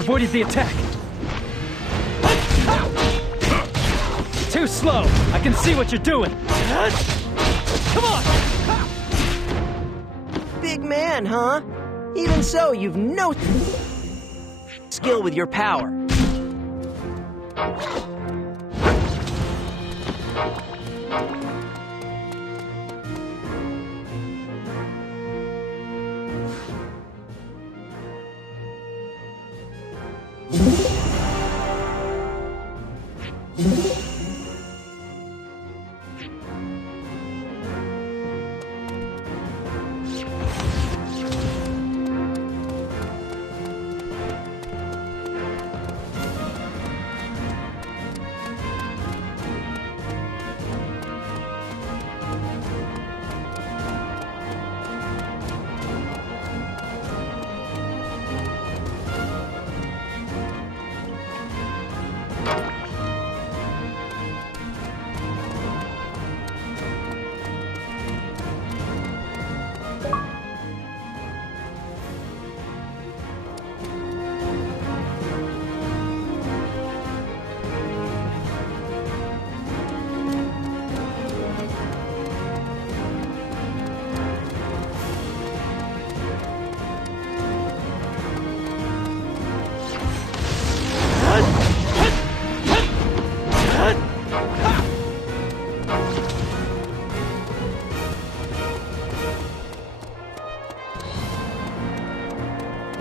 avoided the attack. Too slow. I can see what you're doing. Come on! Big man, huh? Even so, you've no skill with your power.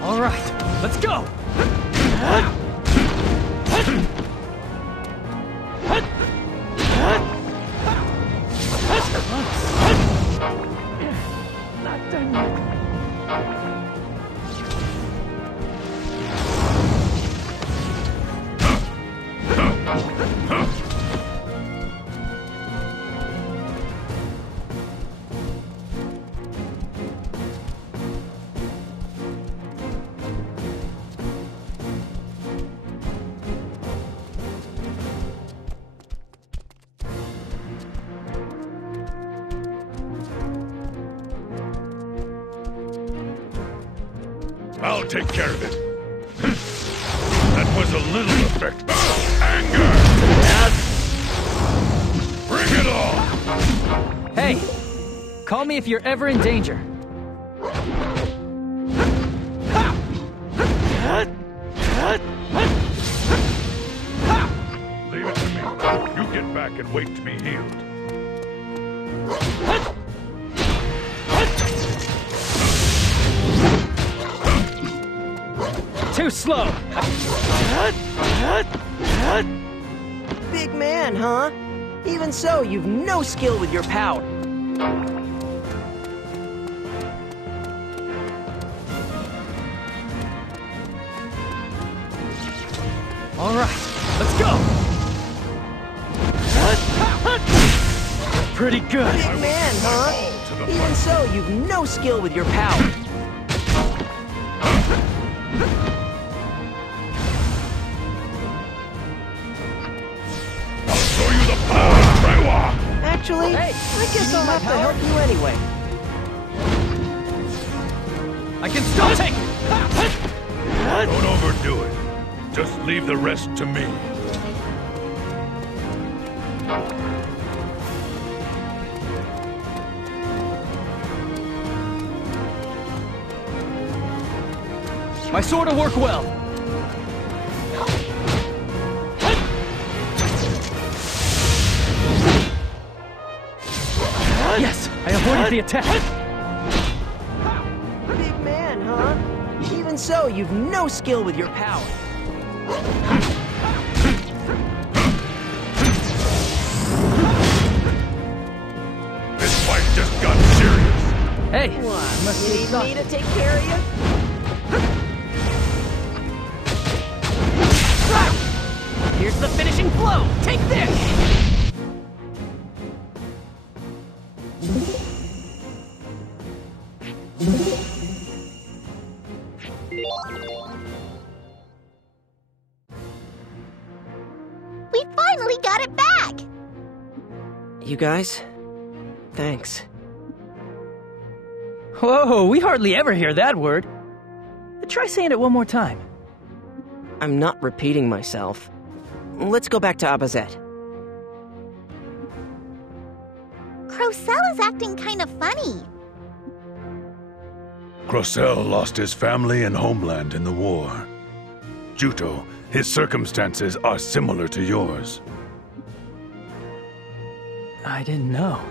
All right, let's go! Not done yet. I'll take care of it. That was a little effect. Anger! Bring it on! Hey, call me if you're ever in danger. Leave it to me. You get back and wait to be healed. Too slow! Big man, huh? Even so, you've no skill with your power. All right, let's go! Pretty good! Big man, huh? Even so, you've no skill with your power. Actually, Hey, I guess I'll have to help you anyway. I can still take it! Don't overdo it. Just leave the rest to me. My sword will work well. Yes, I avoided the attack. Big man, huh? Even so, you've no skill with your power. This fight just got serious. Hey, What? you must You be need me exhausted. to take care of you? Here's the finishing blow. Take this! We finally got it back! You guys? Thanks. Whoa, we hardly ever hear that word. Try saying it one more time. I'm not repeating myself. Let's go back to Abazet. Crocell is acting kind of funny. Crocell lost his family and homeland in the war. Juto, his circumstances are similar to yours. I didn't know.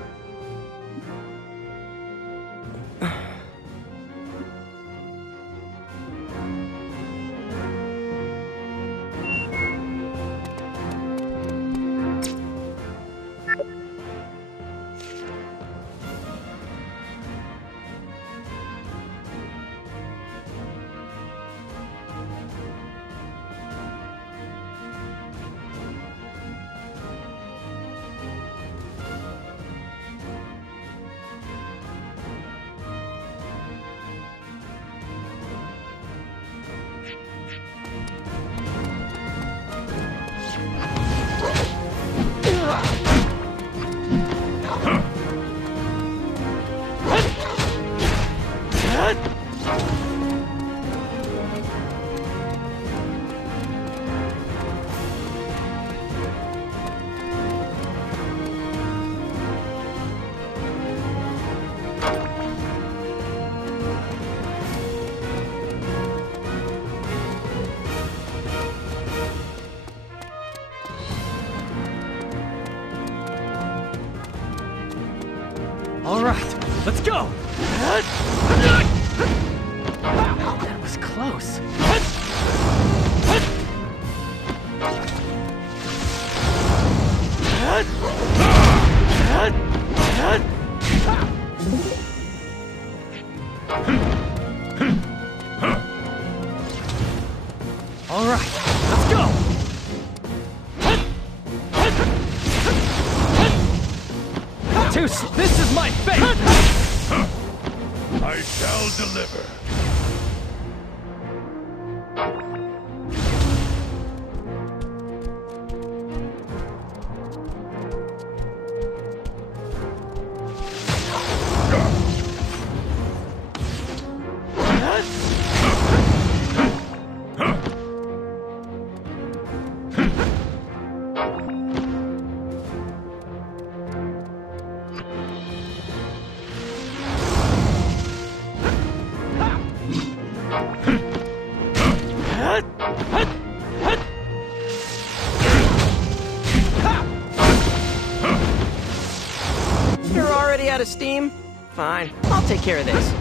All right, let's go! That was close. All right, let's go! This is my fate! I shall deliver. You're already out of steam? Fine, I'll take care of this.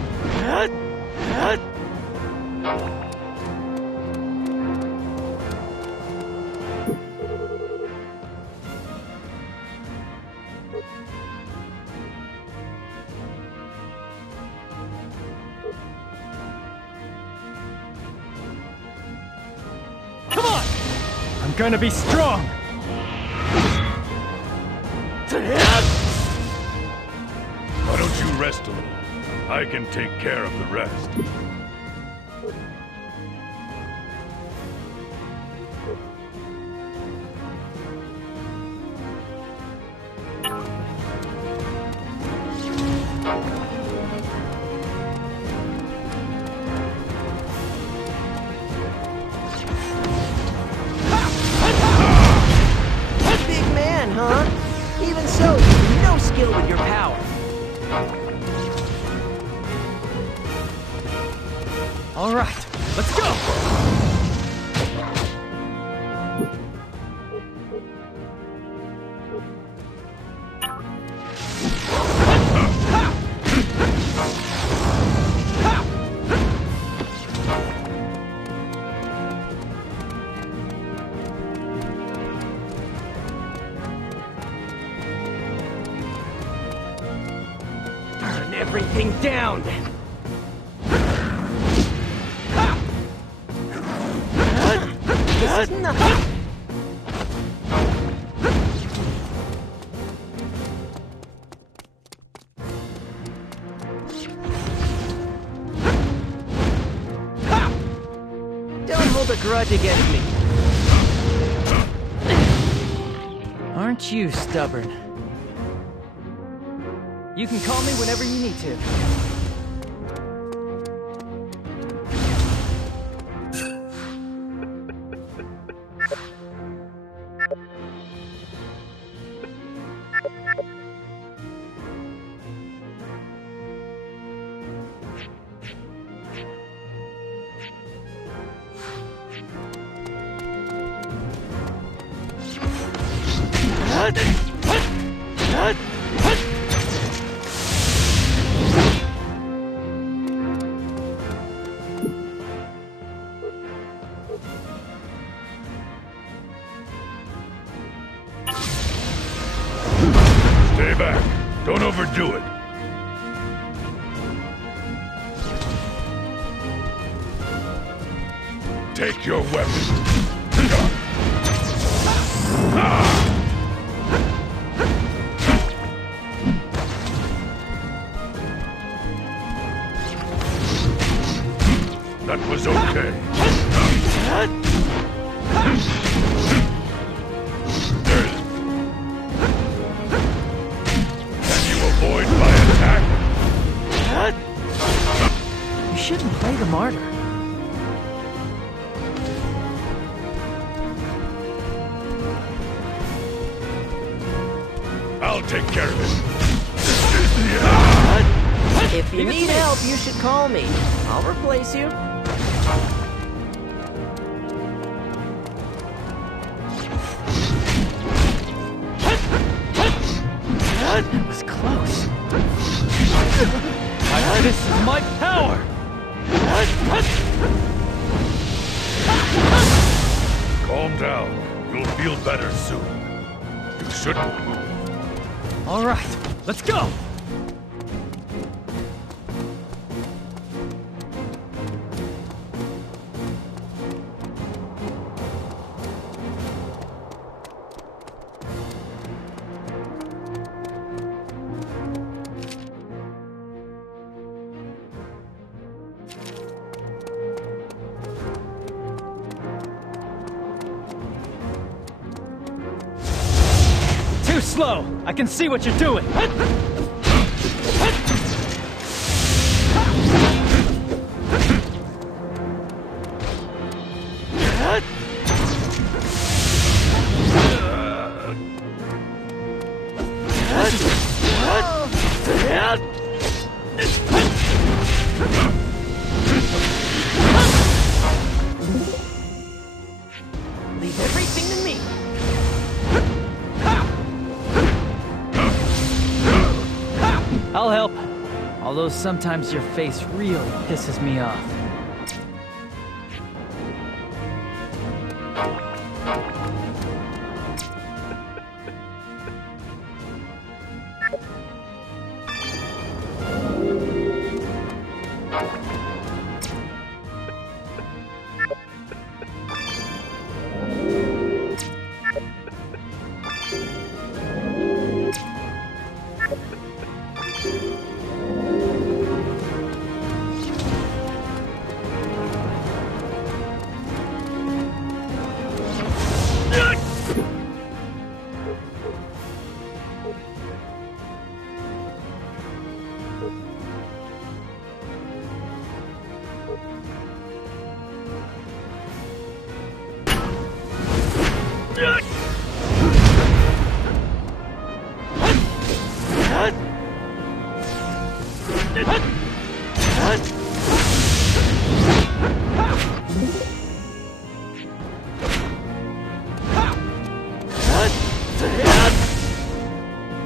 Come on! I'm gonna be strong! Why don't you rest a little? I can take care of the rest. Big man, huh? Even so, you've no skill with your power. All right, let's go! Burn everything down! This is nothing! Don't hold a grudge against me. Aren't you stubborn? You can call me whenever you need to. Stay back. Don't overdo it. Take your weapon. That was okay. Can you avoid my attack? You shouldn't play the martyr. I'll take care of it. If you need help, you should call me. I'll replace you. That was close. This is my power! Calm down. You'll feel better soon. You shouldn't move. All right, let's go! Too slow! I can see what you're doing! Leave everything to me. I'll help. Although sometimes your face really pisses me off.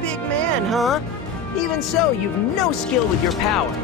Big man, huh? Even so, you've no skill with your power.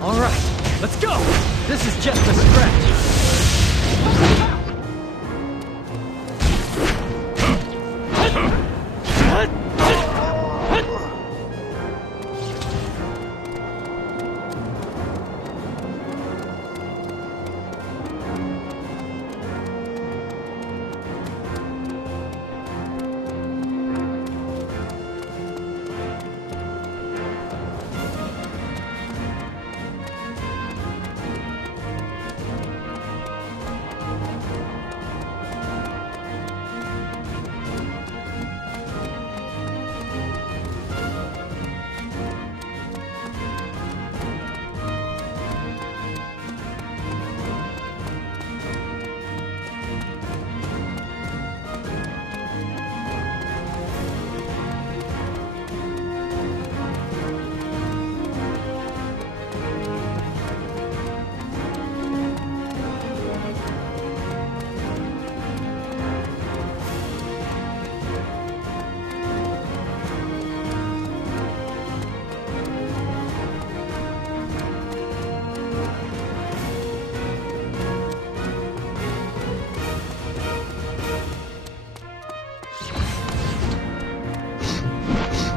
All right, let's go! This is just a scratch.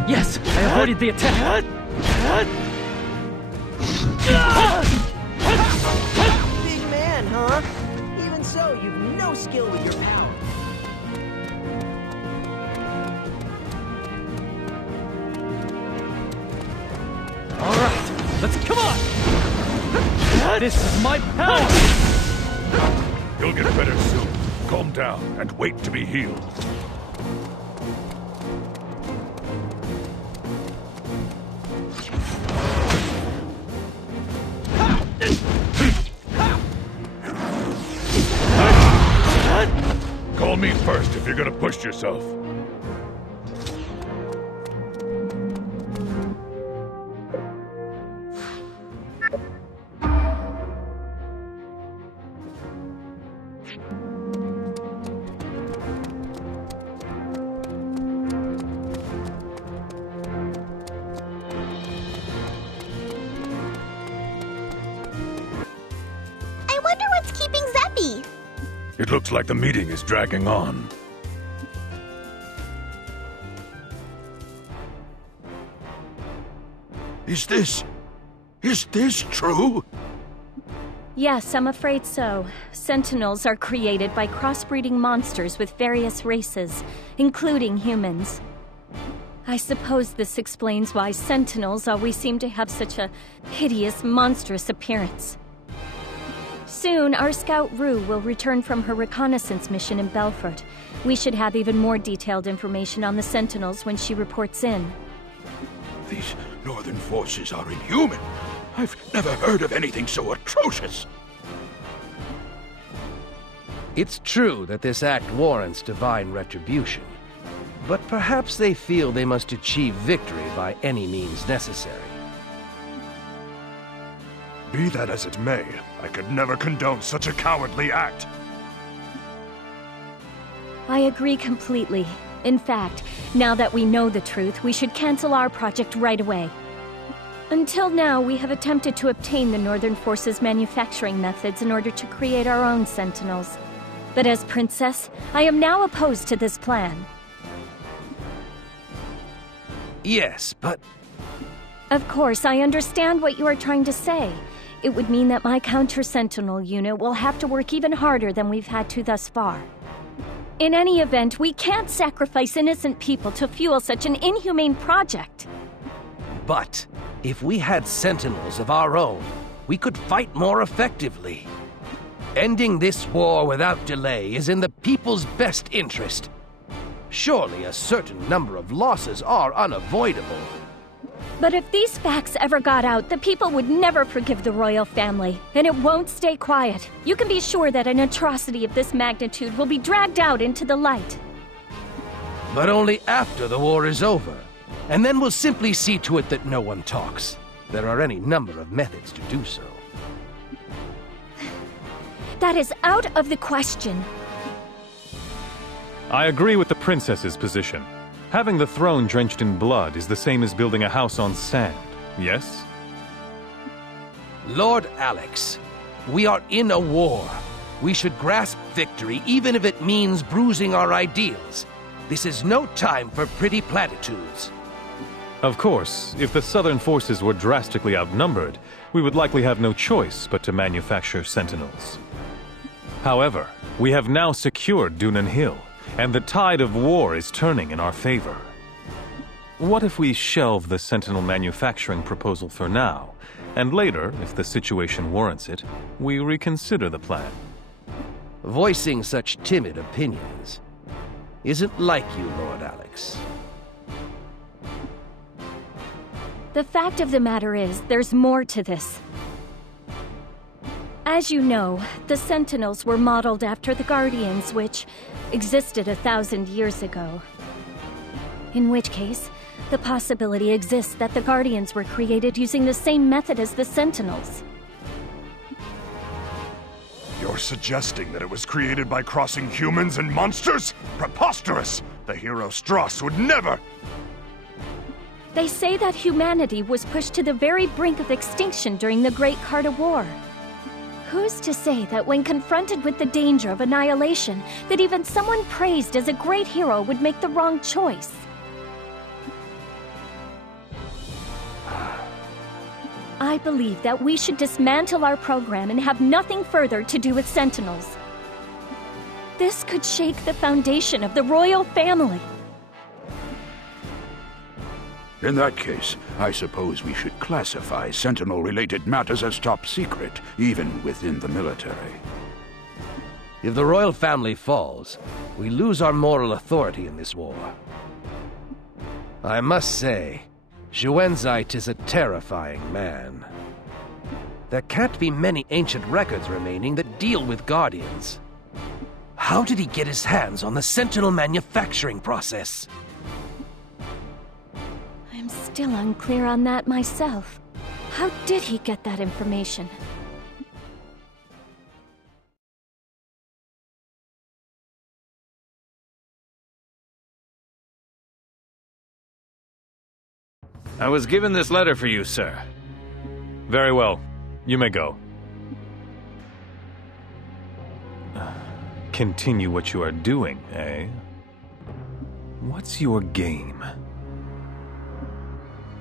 Yes, I avoided the attack. Big man, huh? Even so, you've no skill with your power. All right, let's come on. This is my power. You'll get better soon. Calm down and wait to be healed. Call me first if you're gonna push yourself. I wonder what's keeping Zeppy. It looks like the meeting is dragging on. Is this true? Yes, I'm afraid so. Sentinels are created by crossbreeding monsters with various races, including humans. I suppose this explains why Sentinels always seem to have such a hideous, monstrous appearance. Soon, our scout Rue will return from her reconnaissance mission in Belfort. We should have even more detailed information on the Sentinels when she reports in. These northern forces are inhuman. I've never heard of anything so atrocious. It's true that this act warrants divine retribution, but perhaps they feel they must achieve victory by any means necessary. Be that as it may, I could never condone such a cowardly act. I agree completely. In fact, now that we know the truth, we should cancel our project right away. Until now, we have attempted to obtain the Northern Forces' manufacturing methods in order to create our own Sentinels. But as Princess, I am now opposed to this plan. Yes, but... Of course, I understand what you are trying to say. It would mean that my counter-Sentinel unit will have to work even harder than we've had to thus far. In any event, we can't sacrifice innocent people to fuel such an inhumane project. But, if we had Sentinels of our own, we could fight more effectively. Ending this war without delay is in the people's best interest. Surely a certain number of losses are unavoidable. But if these facts ever got out, the people would never forgive the royal family, and it won't stay quiet. You can be sure that an atrocity of this magnitude will be dragged out into the light. But only after the war is over. And then we'll simply see to it that no one talks. There are any number of methods to do so. That is out of the question. I agree with the princess's position. Having the throne drenched in blood is the same as building a house on sand, yes? Lord Alex, we are in a war. We should grasp victory even if it means bruising our ideals. This is no time for pretty platitudes. Of course, if the southern forces were drastically outnumbered, we would likely have no choice but to manufacture Sentinels. However, we have now secured Dunan Hill, and the tide of war is turning in our favor. What if we shelve the Sentinel manufacturing proposal for now, and later, if the situation warrants it, we reconsider the plan? Voicing such timid opinions isn't like you, Lord Alex. The fact of the matter is, there's more to this. As you know, the Sentinels were modeled after the Guardians, which existed 1,000 years ago. In which case, the possibility exists that the Guardians were created using the same method as the Sentinels. You're suggesting that it was created by crossing humans and monsters? Preposterous! The hero Strauss would never... They say that humanity was pushed to the very brink of extinction during the Great Carta War. Who's to say that when confronted with the danger of annihilation, that even someone praised as a great hero would make the wrong choice? I believe that we should dismantle our program and have nothing further to do with Sentinels. This could shake the foundation of the royal family. In that case, I suppose we should classify Sentinel-related matters as top secret, even within the military. If the royal family falls, we lose our moral authority in this war. I must say, Zhuenzite is a terrifying man. There can't be many ancient records remaining that deal with Guardians. How did he get his hands on the Sentinel manufacturing process? I'm still unclear on that myself. How did he get that information? I was given this letter for you, sir. Very well. You may go. Continue what you are doing, eh? What's your game?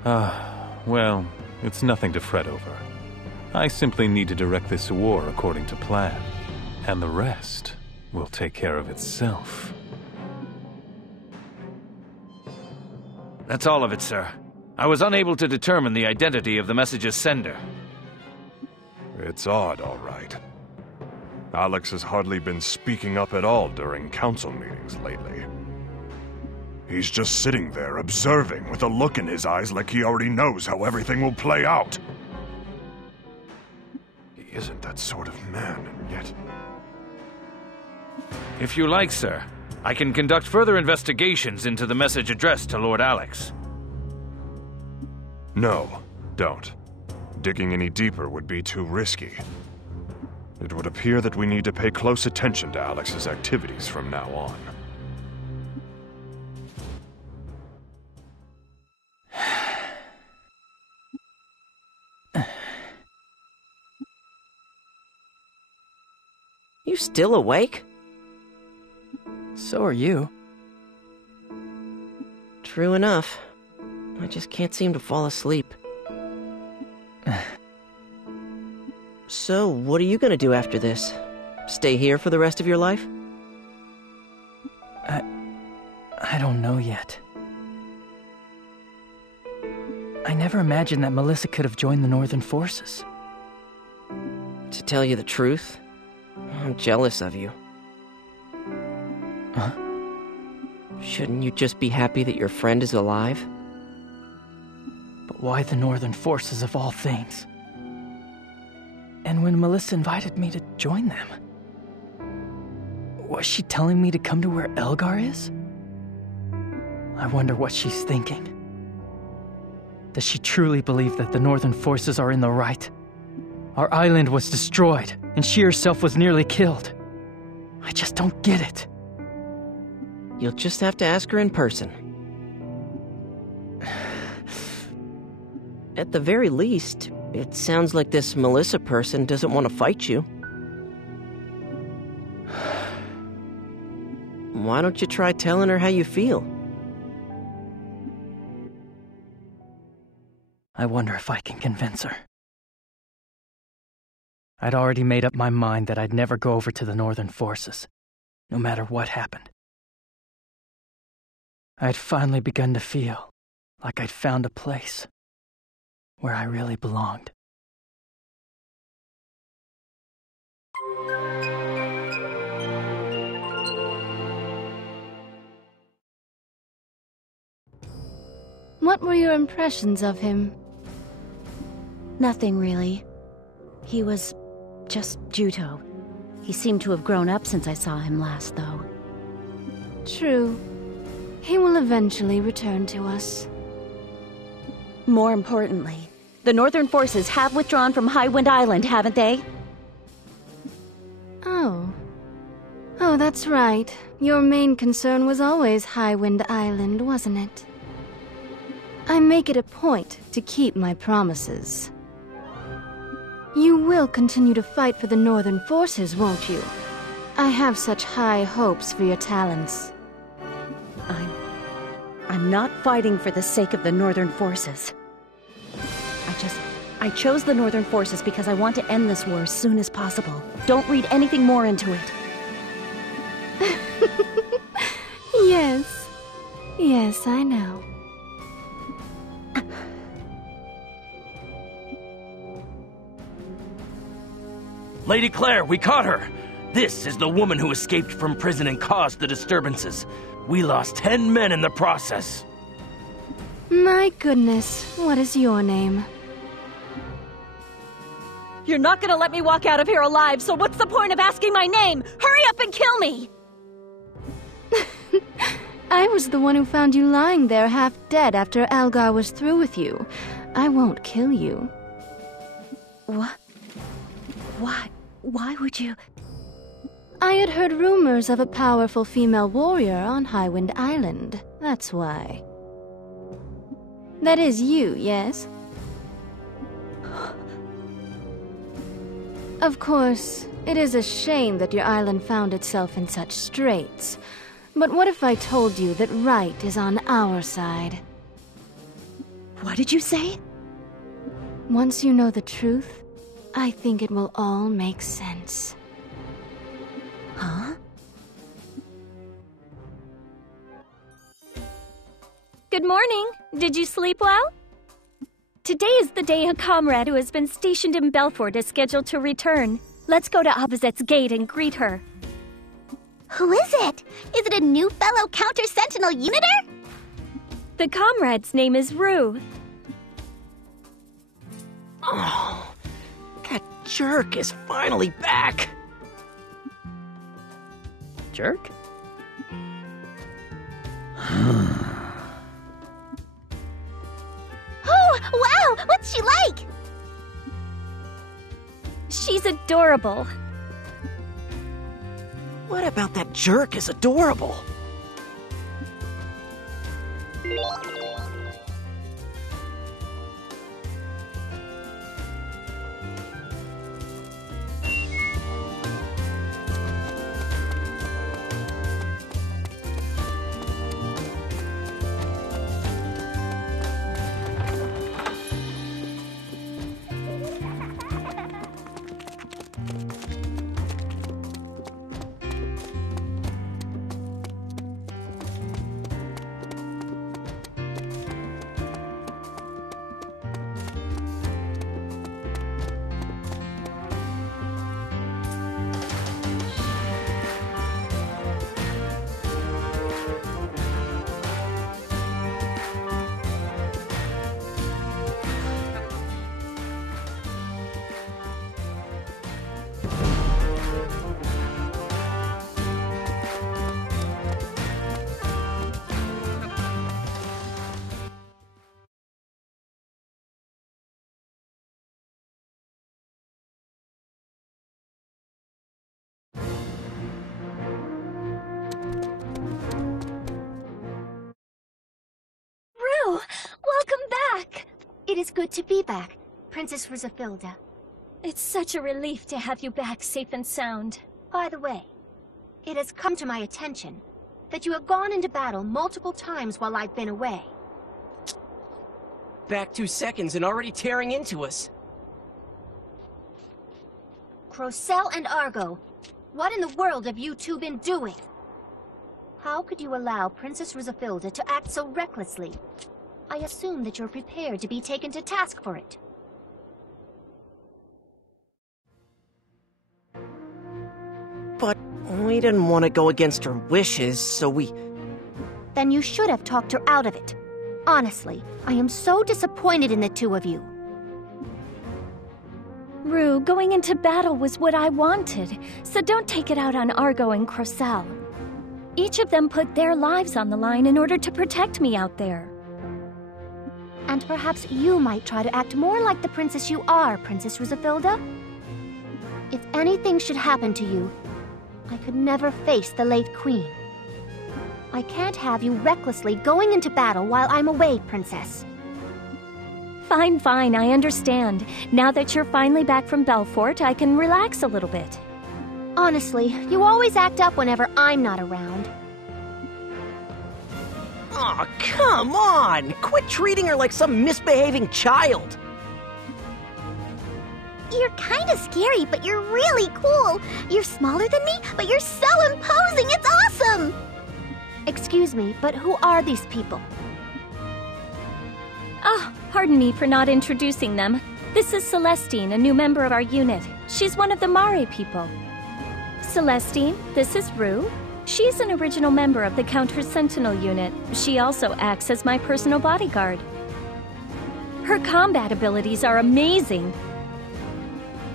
Well, it's nothing to fret over. I simply need to direct this war according to plan, and the rest will take care of itself. That's all of it, sir. I was unable to determine the identity of the message's sender. It's odd, all right. Alex has hardly been speaking up at all during council meetings lately. He's just sitting there observing with a look in his eyes like he already knows how everything will play out. He isn't that sort of man, and yet... If you like, sir, I can conduct further investigations into the message addressed to Lord Alex. No, don't. Digging any deeper would be too risky. It would appear that we need to pay close attention to Alex's activities from now on. You still awake? So are you. True enough. I just can't seem to fall asleep. So, what are you gonna do after this? Stay here for the rest of your life? I don't know yet. I never imagined that Melissa could have joined the Northern Forces. To tell you the truth, I'm jealous of you. Huh? Shouldn't you just be happy that your friend is alive? But why the Northern Forces of all things? And when Melissa invited me to join them, was she telling me to come to where Elgar is? I wonder what she's thinking. Does she truly believe that the Northern Forces are in the right? Our island was destroyed, and she herself was nearly killed. I just don't get it. You'll just have to ask her in person. At the very least, it sounds like this Melissa person doesn't want to fight you. Why don't you try telling her how you feel? I wonder if I can convince her. I'd already made up my mind that I'd never go over to the Northern Forces, no matter what happened. I had finally begun to feel like I'd found a place where I really belonged. What were your impressions of him? Nothing really. He was just Juto. He seemed to have grown up since I saw him last, though. True. He will eventually return to us. More importantly, the Northern Forces have withdrawn from Highwind Island, haven't they? Oh. Oh, that's right. Your main concern was always Highwind Island, wasn't it? I make it a point to keep my promises. You will continue to fight for the Northern Forces, won't you? I have such high hopes for your talents. I'm not fighting for the sake of the Northern Forces. I chose the Northern Forces because I want to end this war as soon as possible. Don't read anything more into it. Yes. Yes, I know. Lady Claire, we caught her! This is the woman who escaped from prison and caused the disturbances. We lost 10 men in the process. My goodness, what is your name? You're not gonna let me walk out of here alive, so what's the point of asking my name? Hurry up and kill me! I was the one who found you lying there half dead after Algar was through with you. I won't kill you. What? Why would you? I had heard rumors of a powerful female warrior on Highwind Island. That's why. That is you, yes? Of course, it is a shame that your island found itself in such straits. But what if I told you that right is on our side? What did you say? Once you know the truth, I think it will all make sense. Huh? Good morning. Did you sleep well? Today is the day a comrade who has been stationed in Belfort is scheduled to return. Let's go to Opposite's gate and greet her. Who is it? Is it a new fellow counter-sentinel uniter? The comrade's name is Rue. Oh, that jerk is finally back. Jerk? Oh, wow! What's she like? She's adorable. What about that jerk is adorable? Welcome back! It is good to be back, Princess Rizafilda. It's such a relief to have you back safe and sound. By the way, it has come to my attention that you have gone into battle multiple times while I've been away. Back 2 seconds and already tearing into us. Crocell and Argo, what in the world have you two been doing? How could you allow Princess Rizafilda to act so recklessly? I assume that you're prepared to be taken to task for it. But we didn't want to go against her wishes, so we... Then you should have talked her out of it. Honestly, I am so disappointed in the two of you. Rue, going into battle was what I wanted, so don't take it out on Argo and Crocell. Each of them put their lives on the line in order to protect me out there. And perhaps you might try to act more like the princess you are, Princess Rizafilda. If anything should happen to you, I could never face the late queen. I can't have you recklessly going into battle while I'm away, Princess. Fine, fine, I understand. Now that you're finally back from Belfort, I can relax a little bit. Honestly, you always act up whenever I'm not around. Aw, come on! Quit treating her like some misbehaving child! You're kind of scary, but you're really cool. You're smaller than me, but you're so imposing. It's awesome! Excuse me, but who are these people? Oh, pardon me for not introducing them. This is Celestine, a new member of our unit. She's one of the Mare people. Celestine, this is Rue. She's an original member of the Counter-Sentinel unit. She also acts as my personal bodyguard. Her combat abilities are amazing.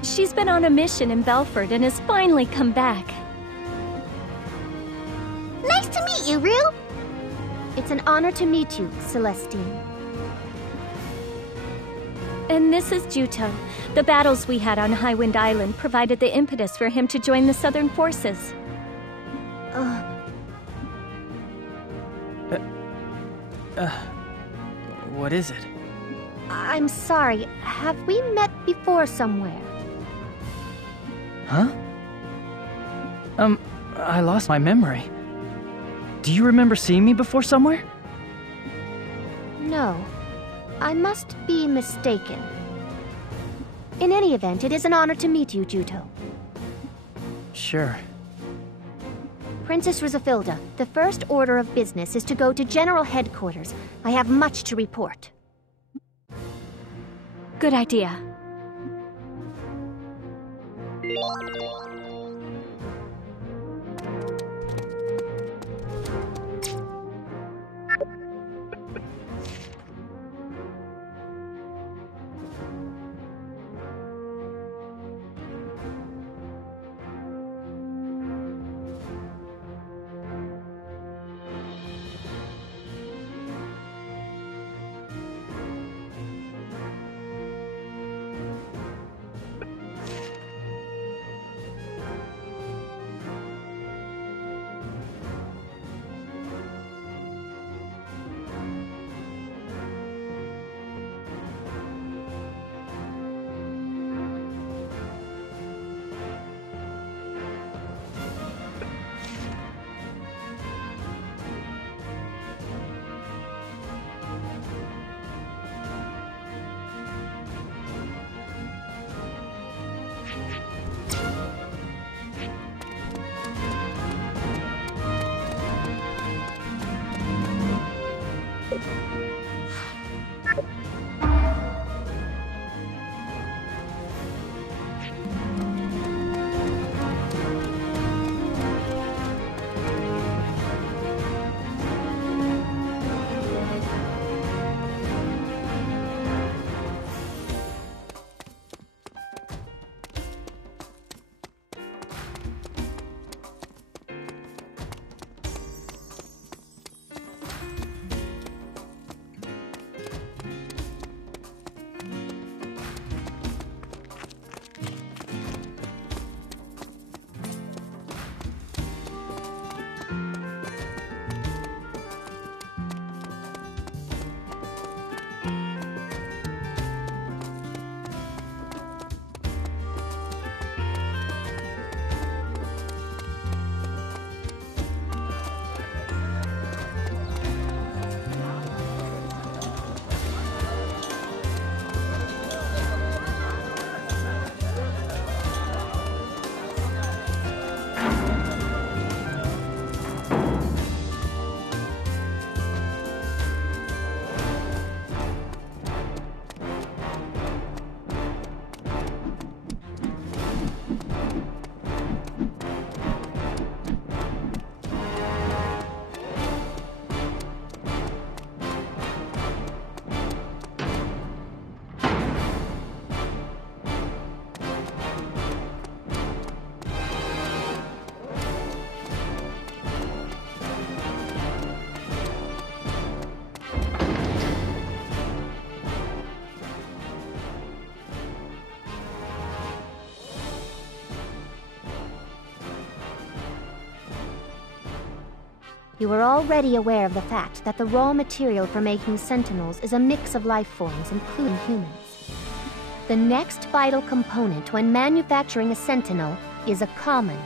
She's been on a mission in Belford and has finally come back. Nice to meet you, Rue! It's an honor to meet you, Celestine. And this is Juto. The battles we had on Highwind Island provided the impetus for him to join the Southern Forces. What is it? I'm sorry. Have we met before somewhere? Huh? I lost my memory. Do you remember seeing me before somewhere? No. I must be mistaken. In any event, it is an honor to meet you, Juto. Sure. Princess Rizafilda, the first order of business is to go to General Headquarters. I have much to report. Good idea. You are already aware of the fact that the raw material for making Sentinels is a mix of life forms, including humans. The next vital component when manufacturing a Sentinel is a command.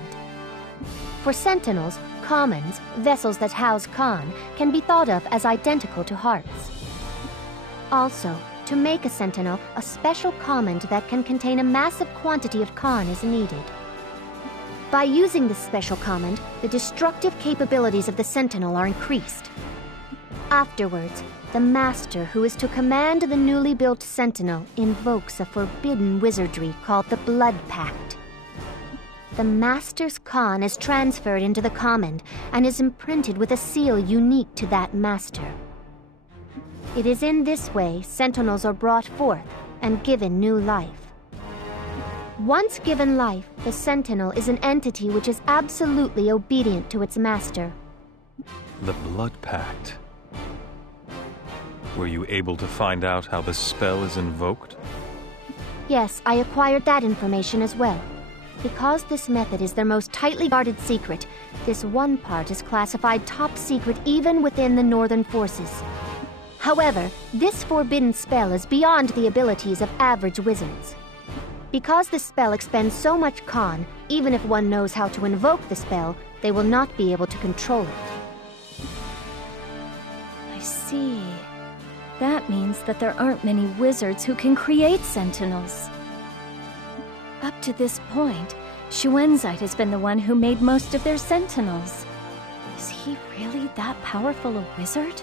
For Sentinels, commons, vessels that house Khan, can be thought of as identical to hearts. Also, To make a Sentinel, a special command that can contain a massive quantity of Khan is needed. By using this special command, the destructive capabilities of the Sentinel are increased. Afterwards, the Master who is to command the newly built Sentinel invokes a forbidden wizardry called the Blood Pact. The Master's Khan is transferred into the command and is imprinted with a seal unique to that Master. It is in this way Sentinels are brought forth and given new life. Once given life, the Sentinel is an entity which is absolutely obedient to its master. The Blood Pact. Were you able to find out how the spell is invoked? Yes, I acquired that information as well. Because this method is their most tightly guarded secret, this one part is classified top secret even within the Northern Forces. However, this forbidden spell is beyond the abilities of average wizards. Because the spell expends so much Khan, even if one knows how to invoke the spell, they will not be able to control it. I see. That means that there aren't many wizards who can create Sentinels. Up to this point, Xuanzite has been the one who made most of their Sentinels. Is he really that powerful a wizard?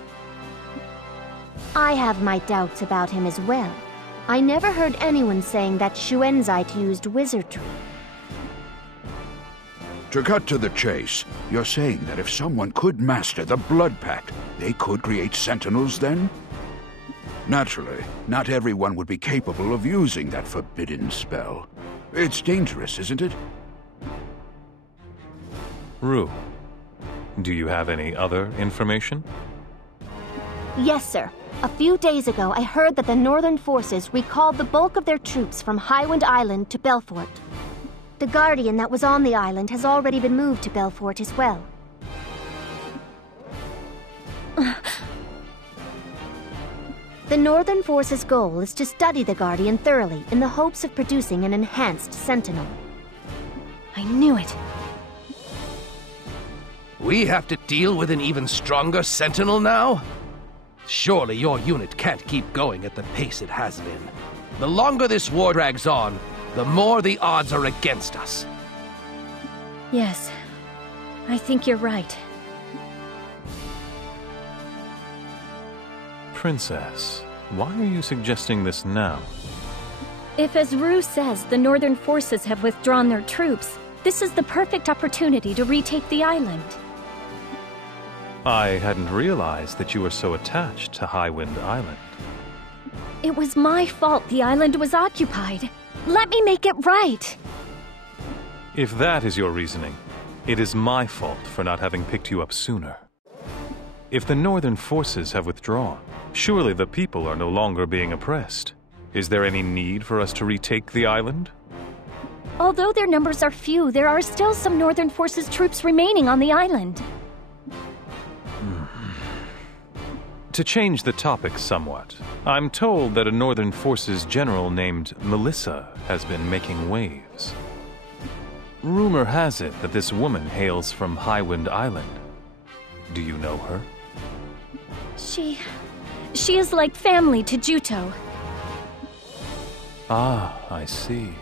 I have my doubts about him as well. I never heard anyone saying that Xuanzite used wizardry. To cut to the chase, you're saying that if someone could master the Blood Pact, they could create Sentinels then? Naturally, not everyone would be capable of using that forbidden spell. It's dangerous, isn't it? Rue, do you have any other information? Yes, sir. A few days ago, I heard that the Northern Forces recalled the bulk of their troops from Highwind Island to Belfort. The Guardian that was on the island has already been moved to Belfort as well. The Northern Forces' goal is to study the Guardian thoroughly in the hopes of producing an enhanced Sentinel. I knew it. We have to deal with an even stronger Sentinel now? Surely your unit can't keep going at the pace it has been. The longer this war drags on, the more the odds are against us. Yes, I think you're right. Princess, why are you suggesting this now? If, as Rue says, the Northern Forces have withdrawn their troops, this is the perfect opportunity to retake the island. I hadn't realized that you were so attached to Highwind Island. It was my fault the island was occupied. Let me make it right! If that is your reasoning, it is my fault for not having picked you up sooner. If the Northern Forces have withdrawn, surely the people are no longer being oppressed. Is there any need for us to retake the island? Although their numbers are few, there are still some Northern Forces troops remaining on the island. To change the topic somewhat, I'm told that a Northern Forces general named Melissa has been making waves. Rumor has it that this woman hails from Highwind Island. Do you know her? She is like family to Juto. Ah, I see.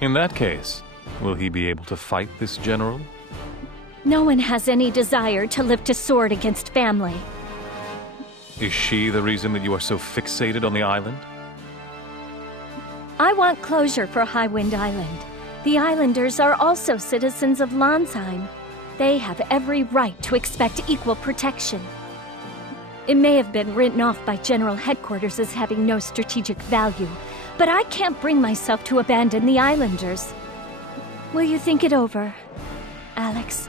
In that case, will he be able to fight this general? No one has any desire to lift a sword against family. Is she the reason that you are so fixated on the island? I want closure for Highwind Island. The islanders are also citizens of Landsheim. They have every right to expect equal protection. It may have been written off by General Headquarters as having no strategic value, but I can't bring myself to abandon the islanders. Will you think it over, Alex?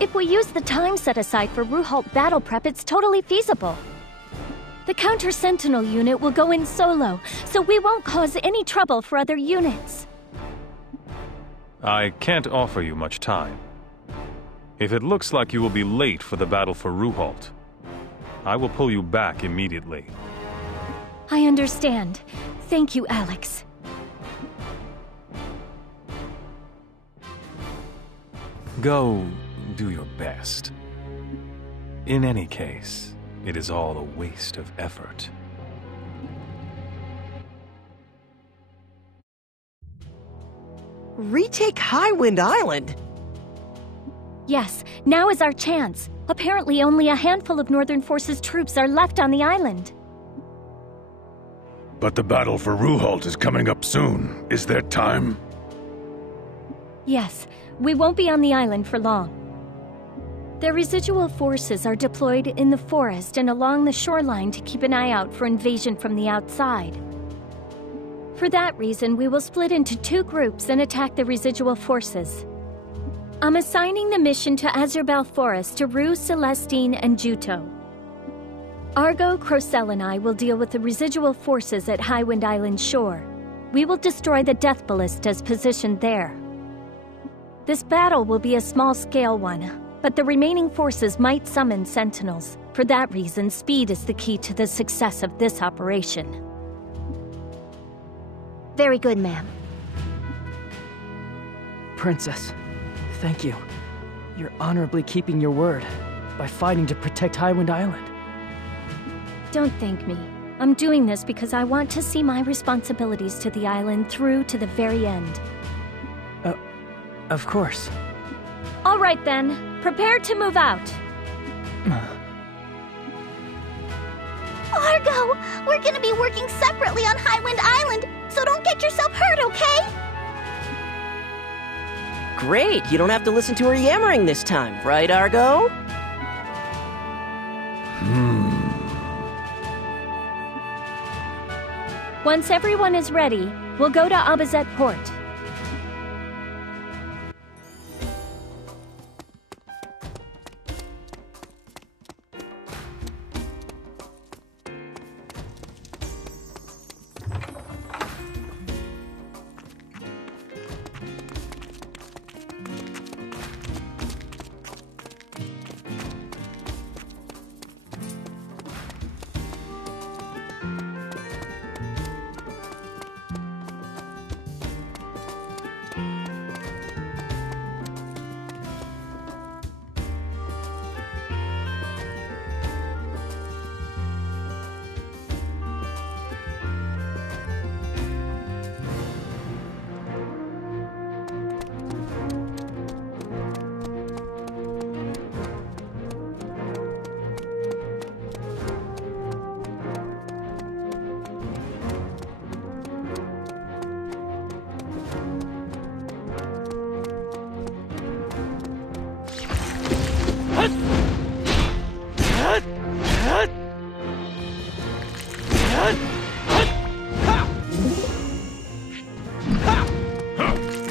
If we use the time set aside for Ruhalt battle prep, it's totally feasible. The Counter-Sentinel unit will go in solo, so we won't cause any trouble for other units. I can't offer you much time. If it looks like you will be late for the battle for Ruhalt, I will pull you back immediately. I understand. Thank you, Alex. Go do your best. In any case, it is all a waste of effort. Retake Highwind Island? Yes, now is our chance. Apparently only a handful of Northern Forces troops are left on the island. But the battle for Ruhalt is coming up soon. Is there time? Yes, we won't be on the island for long. Their residual forces are deployed in the forest and along the shoreline to keep an eye out for invasion from the outside. For that reason, we will split into 2 groups and attack the residual forces. I'm assigning the mission to Azurbel Forest to Rue, Celestine, and Juto. Argo, Crocell, and I will deal with the residual forces at Highwind Island shore. We will destroy the Death Ballistas positioned there. This battle will be a small-scale one, but the remaining forces might summon sentinels. For that reason, speed is the key to the success of this operation. Very good, ma'am. Princess, thank you. You're honorably keeping your word by fighting to protect Highwind Island. Don't thank me. I'm doing this because I want to see my responsibilities to the island through to the very end. Of course. All right then. Prepare to move out. Argo! We're gonna be working separately on Highwind Island, so don't get yourself hurt, okay? Great, you don't have to listen to her yammering this time, right, Argo? Once everyone is ready, we'll go to Abazet Port.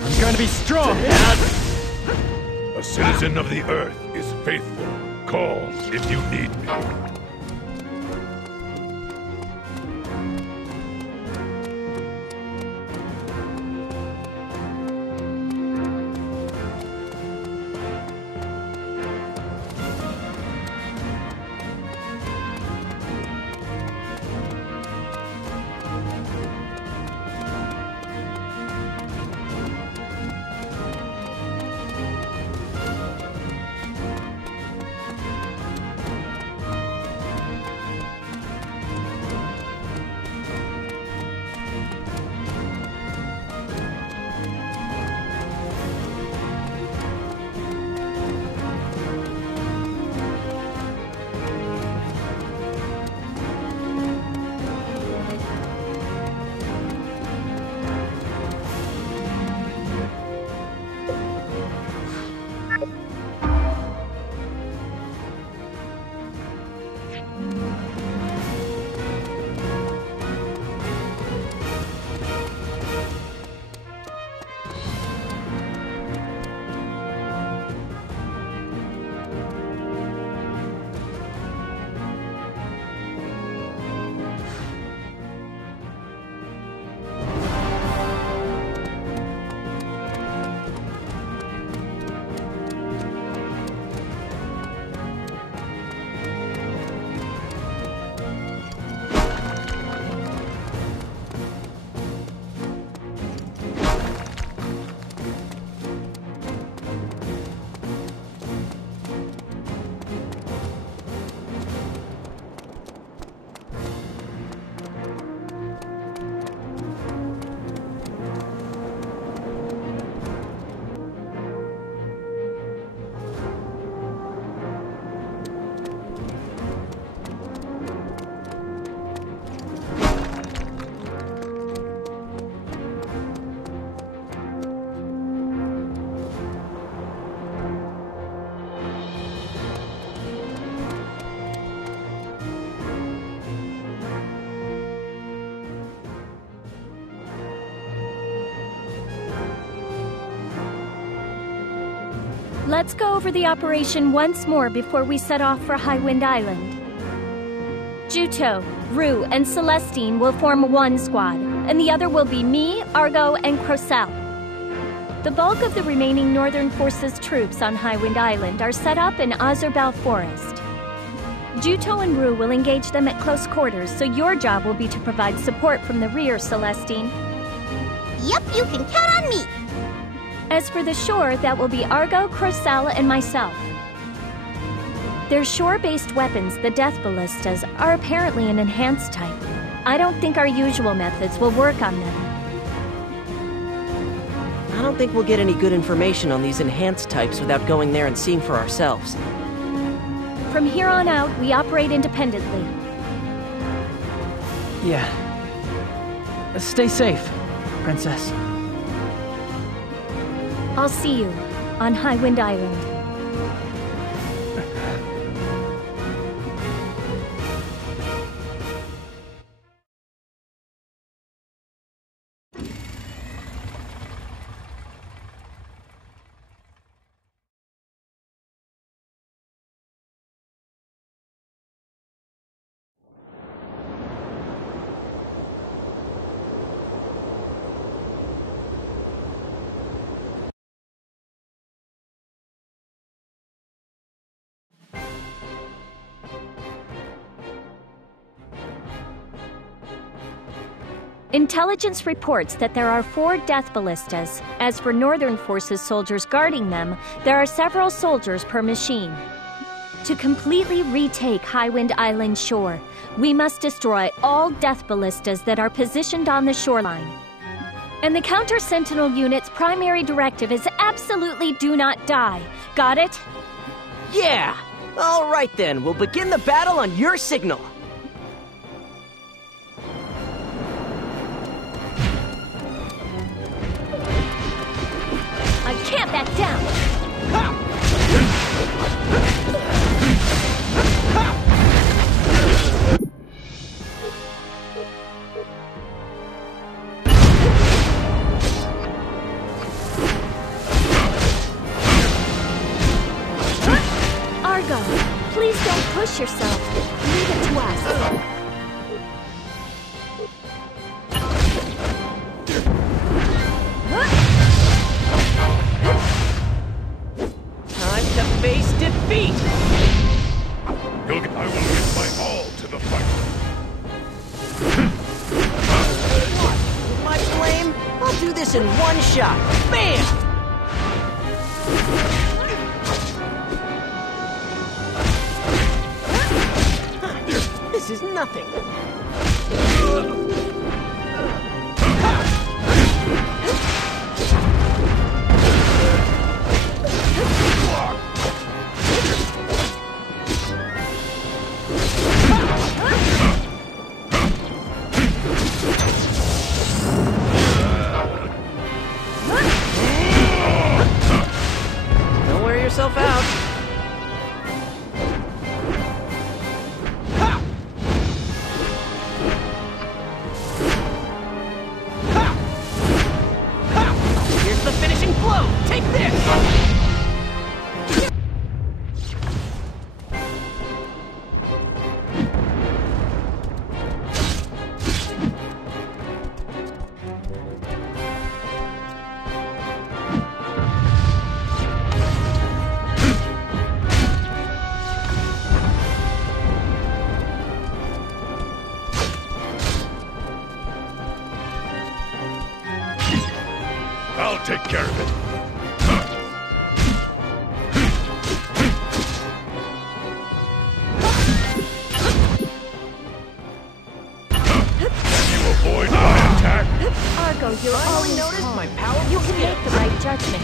I'm going to be strong! A citizen of the Earth is faithful. Call if you need me. Let's go over the operation once more before we set off for Highwind Island. Juto, Rue, and Celestine will form one squad, and the other will be me, Argo, and Crocell. The bulk of the remaining Northern Forces troops on Highwind Island are set up in Azurbel Forest. Juto and Rue will engage them at close quarters, so your job will be to provide support from the rear, Celestine. Yep, you can count on me! As for the shore, that will be Argo, Crocell, and myself. Their shore-based weapons, the Death Ballistas, are apparently an enhanced type. I don't think our usual methods will work on them. I don't think we'll get any good information on these enhanced types without going there and seeing for ourselves. From here on out, we operate independently. Yeah. Stay safe, Princess. I'll see you on Highwind Island. Intelligence reports that there are 4 Death Ballistas. As for Northern Forces soldiers guarding them, there are several soldiers per machine. To completely retake Highwind Island shore, we must destroy all Death Ballistas that are positioned on the shoreline. And the Counter-Sentinel unit's primary directive is absolutely do not die. Got it? Yeah! All right then, we'll begin the battle on your signal. I can't back down! Argo, please don't push yourself. Leave it to us. Face defeat! I will give my all to the fight. With my flame, I'll do this in one shot. Bam! This is nothing. Yourself out. Here's the finishing blow. Take this. I'll take care of it. Can you avoid my attack? Argo, you're always noticed calm. my powerful You can make the right judgment.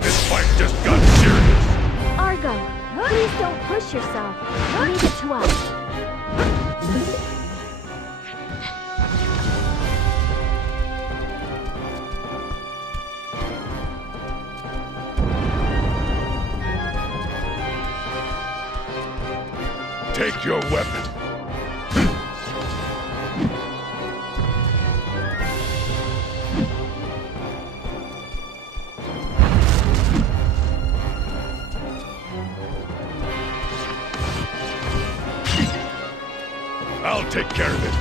This fight just got serious. Argo, please don't push yourself. Leave it to us. Take your weapon. I'll take care of it.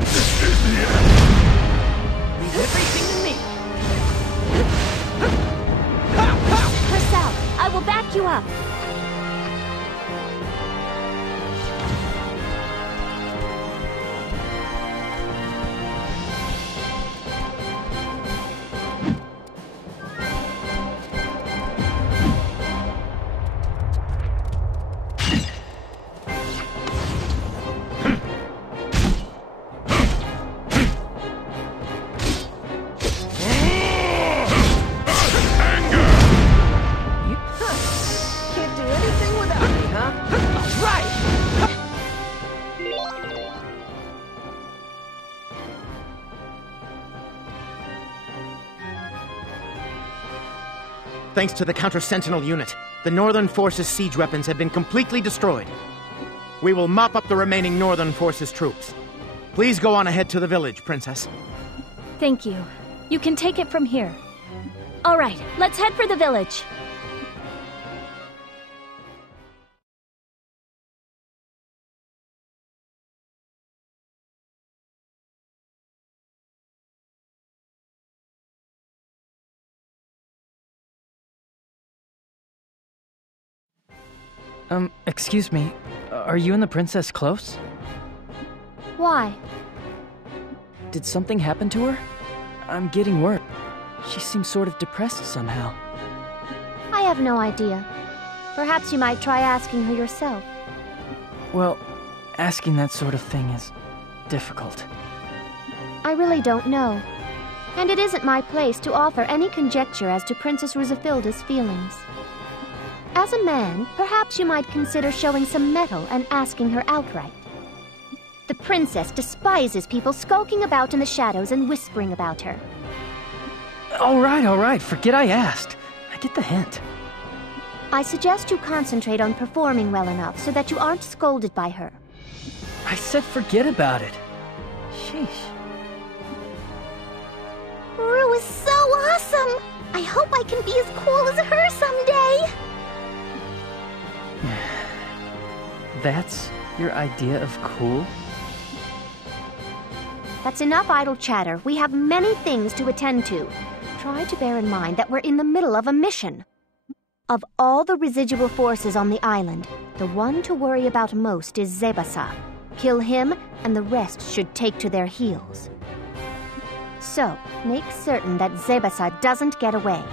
This is the end. Leave everything to me. Herself, I will back you up. Thanks to the Counter-Sentinel unit, the Northern Forces siege weapons have been completely destroyed. We will mop up the remaining Northern Forces troops. Please go on ahead to the village, Princess. Thank you. You can take it from here. All right, let's head for the village. Excuse me. Are you and the princess close? Why? Did something happen to her? I'm getting worried. She seems sort of depressed somehow. I have no idea. Perhaps you might try asking her yourself. Well, asking that sort of thing is difficult. I really don't know. And it isn't my place to offer any conjecture as to Princess Rusafilda's feelings. As a man, perhaps you might consider showing some mettle and asking her outright. The princess despises people skulking about in the shadows and whispering about her. All right. Forget I asked. I get the hint. I suggest you concentrate on performing well enough so that you aren't scolded by her. I said forget about it. Sheesh. Ru is so awesome! I hope I can be as cool as her someday! That's your idea of cool? That's enough idle chatter. We have many things to attend to. Try to bear in mind that we're in the middle of a mission. Of all the residual forces on the island, the one to worry about most is Zebasa. Kill him, and the rest should take to their heels. So, make certain that Zebasa doesn't get away.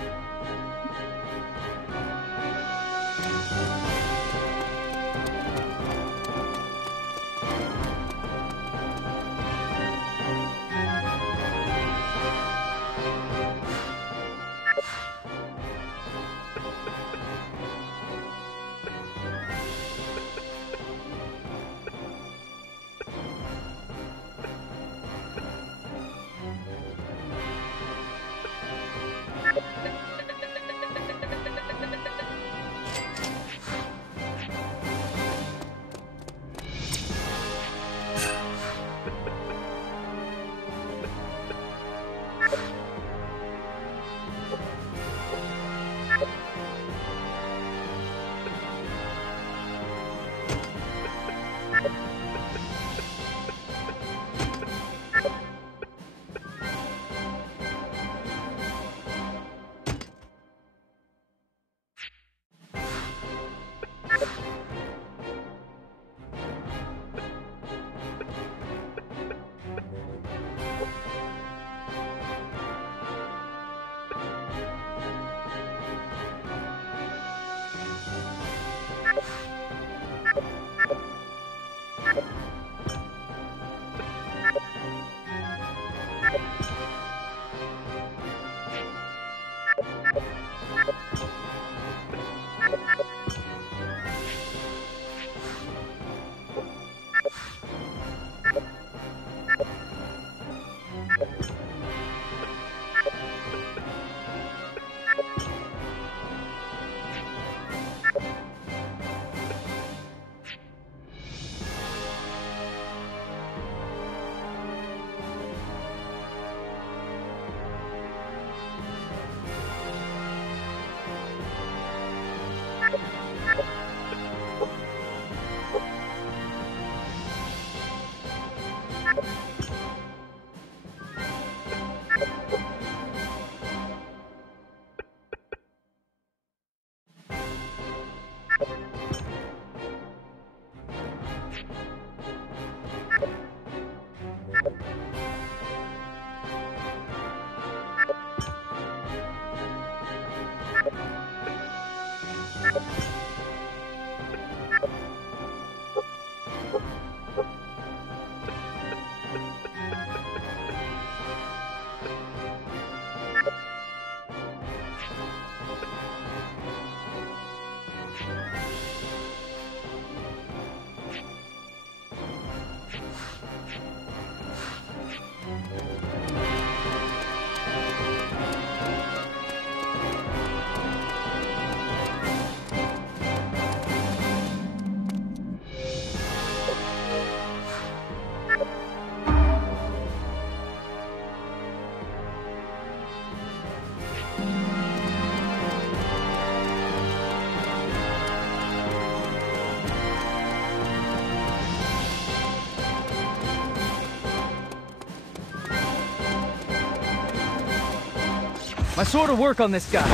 My sword will work on this guy.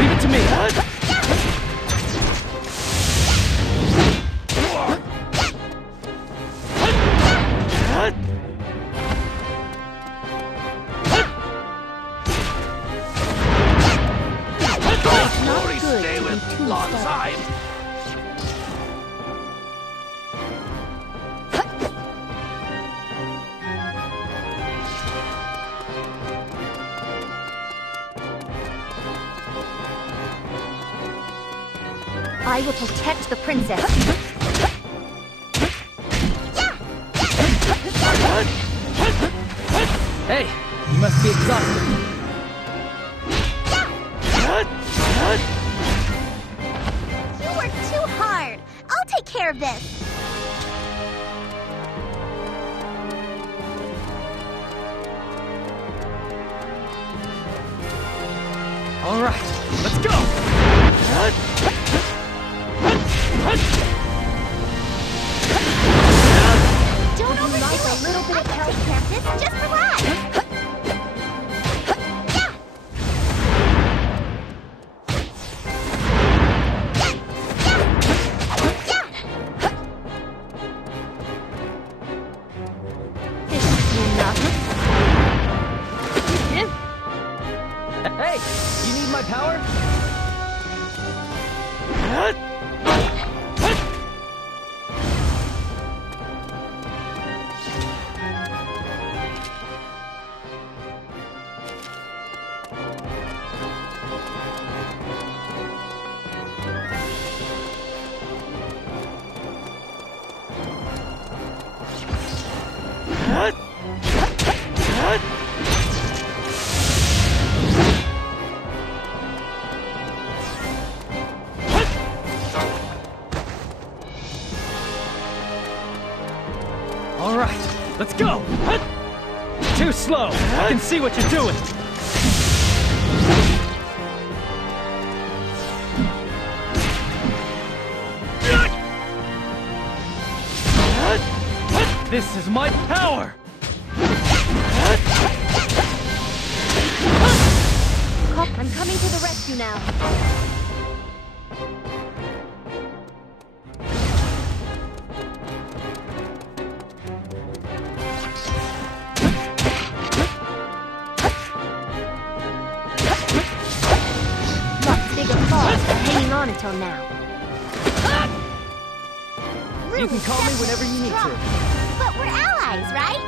Leave it to me. Glory stay with long time. I will protect the princess. Hey, you must be exhausted. You work too hard. I'll take care of this. All right, let's go. Don't overdo it. A little bit of help practice. Just relax. This is enough. Hey, you need my power? All right, let's go! Too slow! I can see what you're doing! This is my power! I'm coming to the rescue now. Hanging on until now. You can call me whenever you need to. But we're allies, right?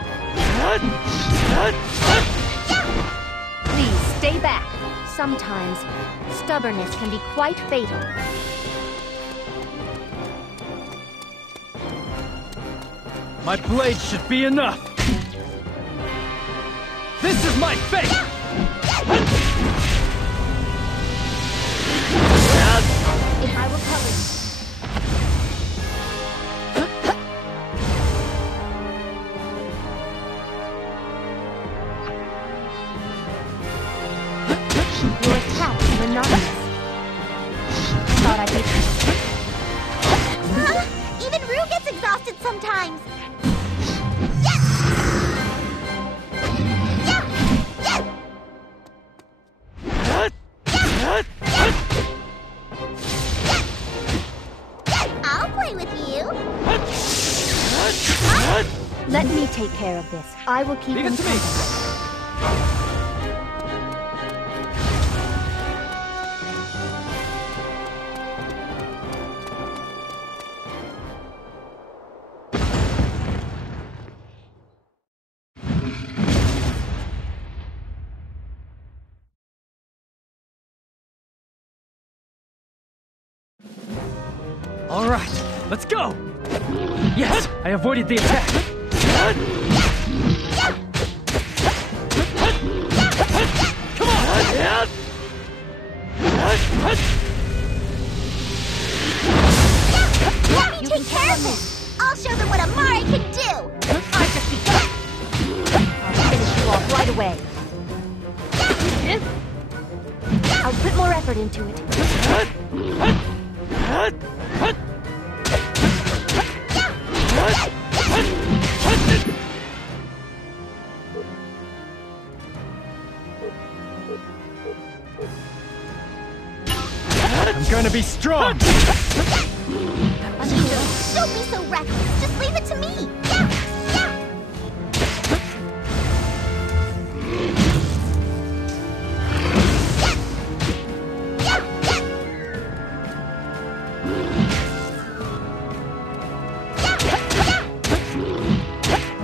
stay back. Sometimes, stubbornness can be quite fatal. My blade should be enough! This is my fate! If I were covered... Your attack is monotonous. Thought I'd be... Even Rue gets exhausted sometimes. I'll play with you. Let me take care of this. I will keep him company. All right, let's go! Yes, I avoided the attack. Come on! Let me take care of this. I'll show them what Amare can do. I've just begun. I'll finish you off right away. I'll put more effort into it. I'm gonna be strong! Don't be so reckless. Just leave it to me.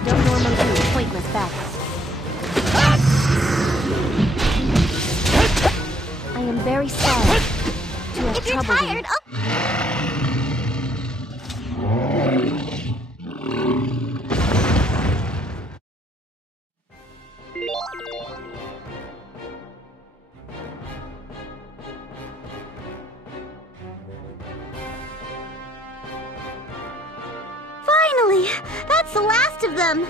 Don't normally do pointless battles. I am very sorry to have If you're troubled you. tired, Finally! That's the last of them.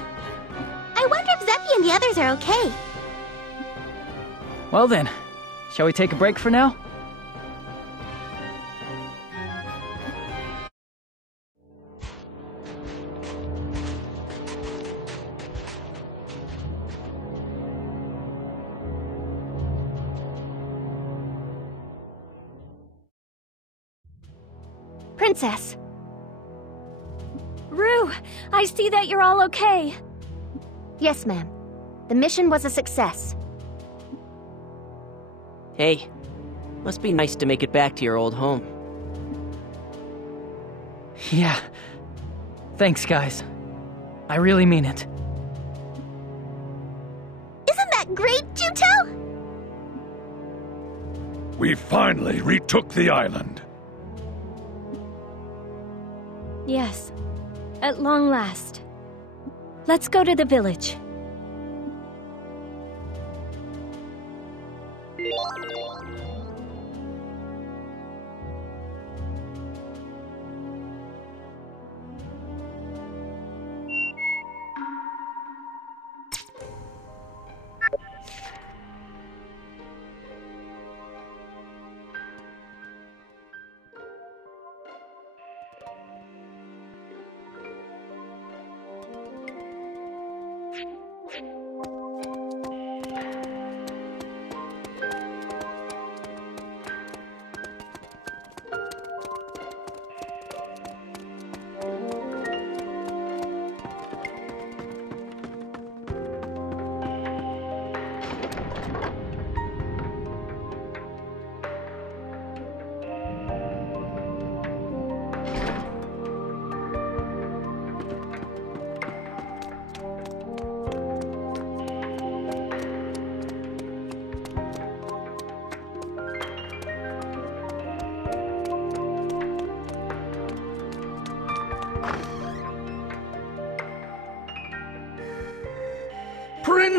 I wonder if Zeppi and the others are okay. Well then, shall we take a break for now? Princess! Rue, I see that you're all okay. Yes, ma'am. The mission was a success. Hey, must be nice to make it back to your old home. Yeah. Thanks, guys. I really mean it. Isn't that great, Juto? We finally retook the island. Yes, at long last. Let's go to the village.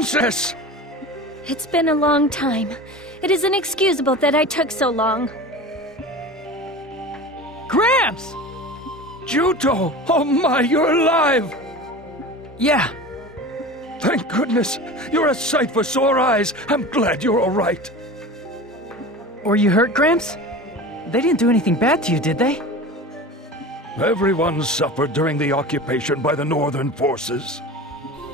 Princess! It's been a long time. It is inexcusable that I took so long. Gramps! Juto! Oh my, you're alive! Yeah. Thank goodness! You're a sight for sore eyes. I'm glad you're all right. Were you hurt, Gramps? They didn't do anything bad to you, did they? Everyone suffered during the occupation by the Northern forces.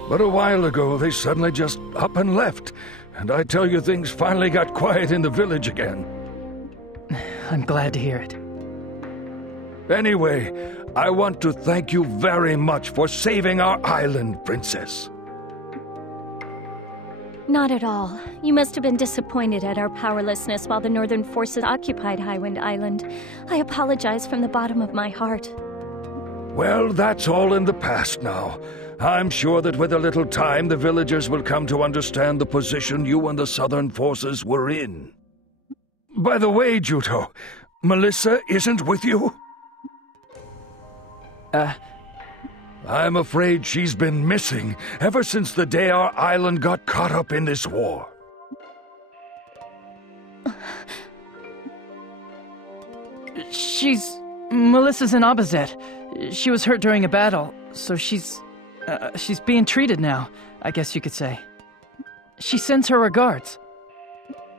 But a while ago, they suddenly just up and left. And I tell you, things finally got quiet in the village again. I'm glad to hear it. Anyway, I want to thank you very much for saving our island, Princess. Not at all. You must have been disappointed at our powerlessness while the Northern forces occupied Highwind Island. I apologize from the bottom of my heart. Well, that's all in the past now. I'm sure that with a little time, the villagers will come to understand the position you and the Southern forces were in. By the way, Juto, Melissa isn't with you? I'm afraid she's been missing ever since the day our island got caught up in this war. Melissa's in Abazet. She was hurt during a battle, so she's being treated now, I guess you could say. She sends her regards.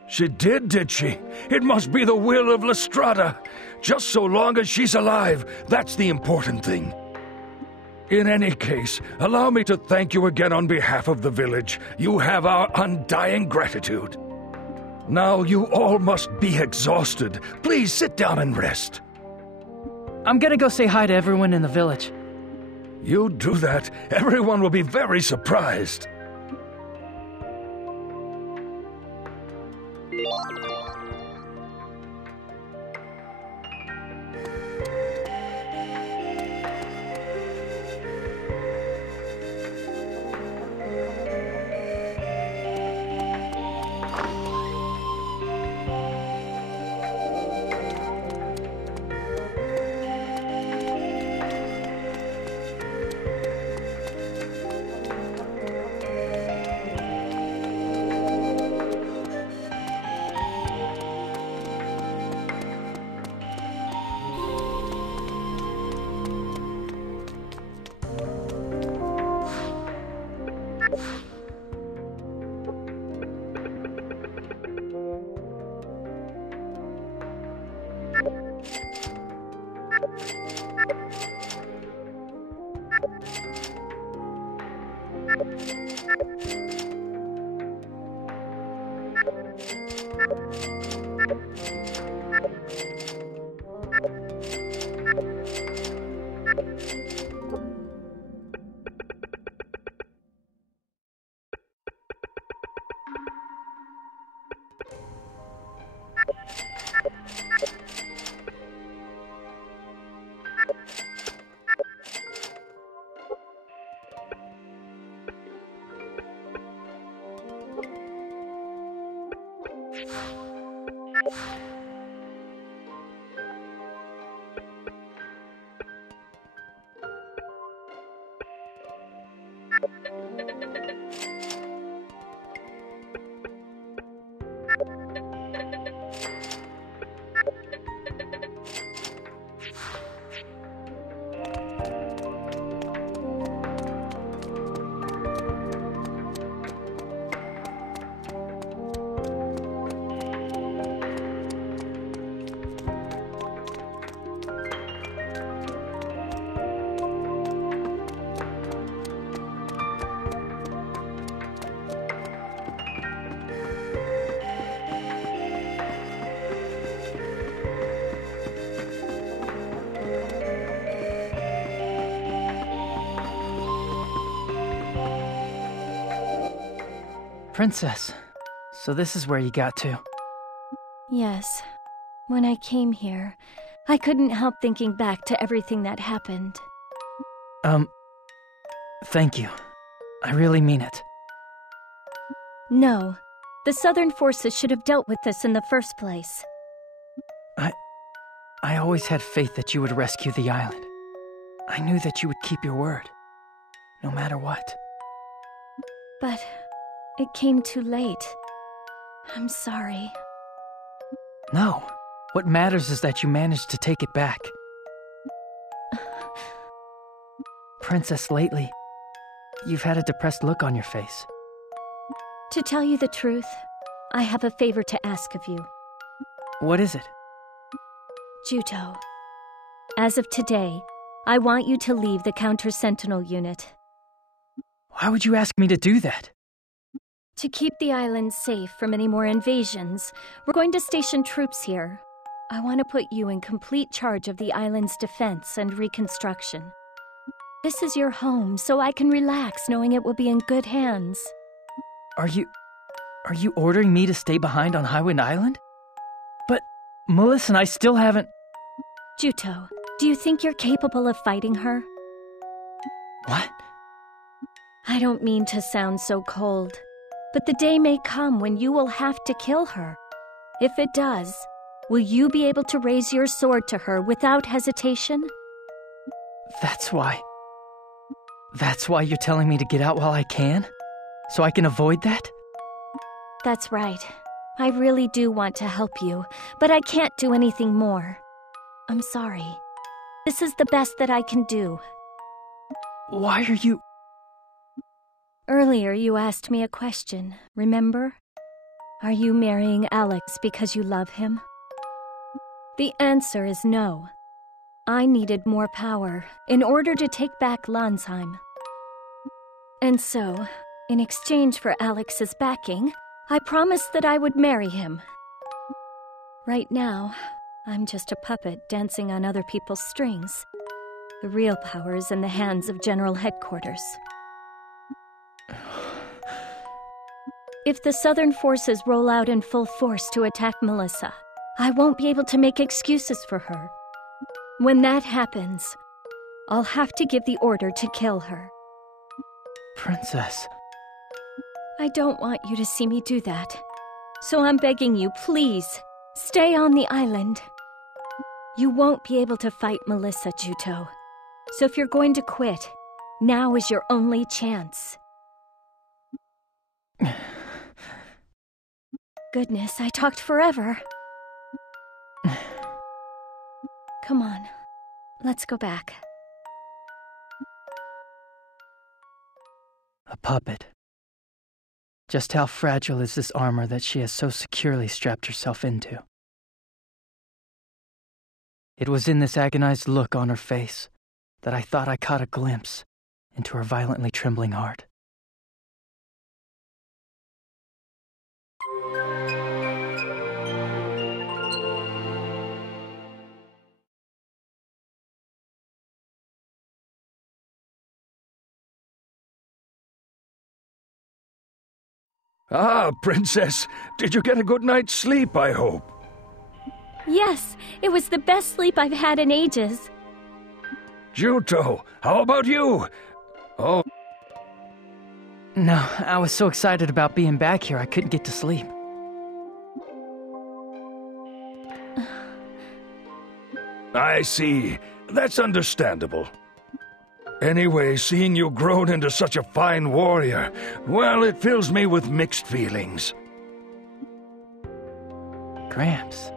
She did she? It must be the will of Lestrada. Just so long as she's alive, that's the important thing. In any case, allow me to thank you again on behalf of the village. You have our undying gratitude. Now you all must be exhausted. Please sit down and rest. I'm gonna go say hi to everyone in the village. You do that, everyone will be very surprised. Princess, so this is where you got to. Yes. When I came here, I couldn't help thinking back to everything that happened. Thank you. I really mean it. No. The Southern forces should have dealt with this in the first place. I always had faith that you would rescue the island. I knew that you would keep your word, no matter what. But It came too late. I'm sorry. No. What matters is that you managed to take it back. Princess, lately, you've had a depressed look on your face. To tell you the truth, I have a favor to ask of you. What is it? Juto, as of today, I want you to leave the Counter-Sentinel unit. Why would you ask me to do that? To keep the island safe from any more invasions, we're going to station troops here. I want to put you in complete charge of the island's defense and reconstruction. This is your home, so I can relax knowing it will be in good hands. Are you ordering me to stay behind on Highwind Island? But Melissa and I still haven't... Juto, do you think you're capable of fighting her? What? I don't mean to sound so cold, but the day may come when you will have to kill her. If it does, will you be able to raise your sword to her without hesitation? That's why you're telling me to get out while I can? So I can avoid that? That's right. I really do want to help you, but I can't do anything more. I'm sorry. This is the best that I can do. Why are you... Earlier you asked me a question, remember? Are you marrying Alex because you love him? The answer is no. I needed more power in order to take back Landsheim. And so, in exchange for Alex's backing, I promised that I would marry him. Right now, I'm just a puppet dancing on other people's strings. The real power is in the hands of General Headquarters. If the Southern forces roll out in full force to attack Melissa, I won't be able to make excuses for her. When that happens, I'll have to give the order to kill her. Princess... I don't want you to see me do that. So I'm begging you, please, stay on the island. You won't be able to fight Melissa, Juto. So if you're going to quit, now is your only chance. Goodness, I talked forever. Come on, let's go back. A puppet. Just how fragile is this armor that she has so securely strapped herself into? It was in this agonized look on her face that I thought I caught a glimpse into her violently trembling heart. Ah, Princess, did you get a good night's sleep, I hope? Yes, it was the best sleep I've had in ages. Juto, how about you? Oh. No, I was so excited about being back here I couldn't get to sleep. I see. That's understandable. Anyway, seeing you grown into such a fine warrior, well, it fills me with mixed feelings. Gramps.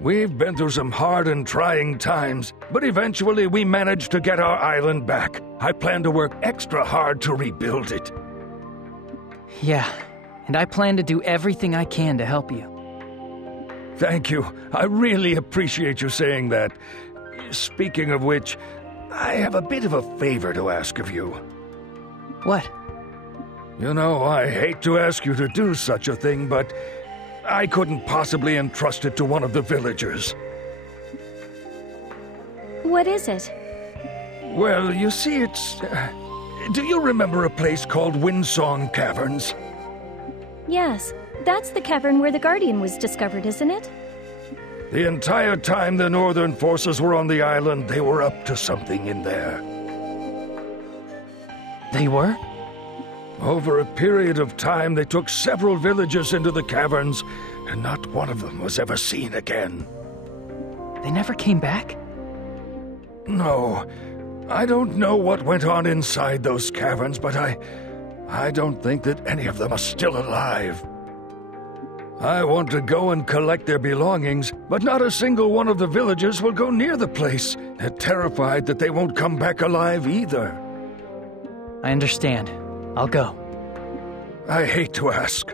We've been through some hard and trying times, but eventually we managed to get our island back. I plan to work extra hard to rebuild it. Yeah, and I plan to do everything I can to help you. Thank you. I really appreciate you saying that. Speaking of which, I have a bit of a favor to ask of you. What? You know, I hate to ask you to do such a thing, but I couldn't possibly entrust it to one of the villagers. What is it? Well, you see, it's... do you remember a place called Windsong Caverns? Yes, that's the cavern where the Guardian was discovered, isn't it? The entire time the Northern forces were on the island, they were up to something in there. They were? Over a period of time, they took several villages into the caverns, and not one of them was ever seen again. They never came back? No. I don't know what went on inside those caverns, but I don't think that any of them are still alive. I want to go and collect their belongings, but not a single one of the villagers will go near the place. They're terrified that they won't come back alive either. I understand. I'll go. I hate to ask.